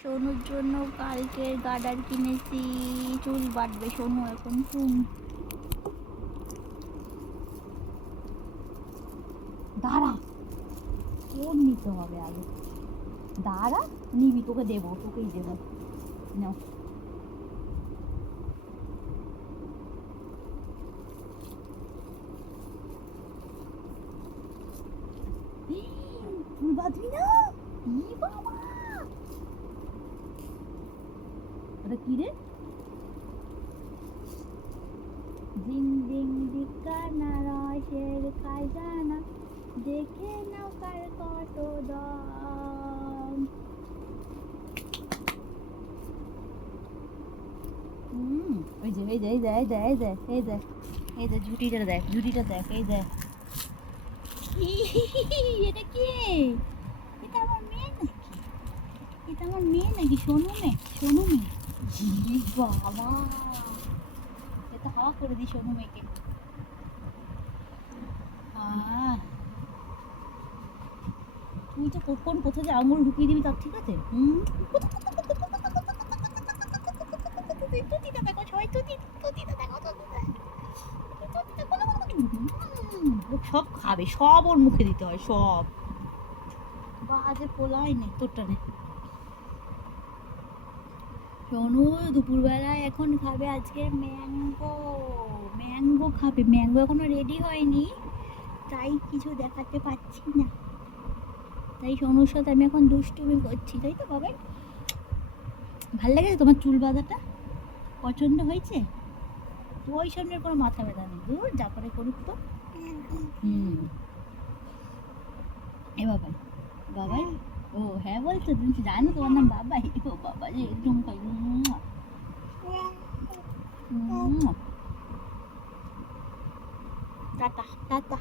সোনুর জন্য কালকে গার্ডার কিনেছি, চুল বাটবে সোনু এখন। দাঁড়া, তোর নিতে হবে আগে, দাঁড়া নিবি, তোকে দেবো, তোকেই দেবো, নাও। চুল বাঁধবি না? বাবা, ওটা কি রে? জিং জিং দিকানা রসের খাজানা, দেখে নাও কার কত দাম। ওই যে এই যে এই যে এই যে এই যে এই যে এই যে ঝুটিটা দেখ, ঝুটিটা দেখ, এই যে এটা কে? এটা আমার মেয়ে নাকি? এটা আমার মেয়ে নাকি? সোনু মেয়ে, সোনু মেয়ে। বাবা, এটা হাওয়া করে দিই সোনু মেয়েকে। তুই তো কখন কোথায় যে আঙুল ঢুকিয়ে দিবি তার ঠিক আছে? দেখো সবাই, সব খাবে, সব ওর মুখে দিতে হয়, সব। বাজে পোলাই নেই, তোরটা নেই। সোনু দুপুরবেলায় এখন খাবে আজকে ম্যাঙ্গো, ম্যাঙ্গো খাবে। ম্যাঙ্গো এখনো রেডি হয়নি, তাই কিছু দেখাতে পাচ্ছি না। তাই সোনুর সাথে আমি এখন দুষ্টুমি করছি, তাই তো বাবাই? ভাল লেগেছে তোমার চুল বাঁধাটা? পছন্দ হয়েছে? ওই সামনের কোনো মাথা ব্যথা নেই, দূর যা করে করুক তো। এ বাবাই, বাবাই, ও হ্যাঁ বলছো, তুমি জানো তোমার নাম বাবাই? ও বাবা যে একদম খাই। Tata tata.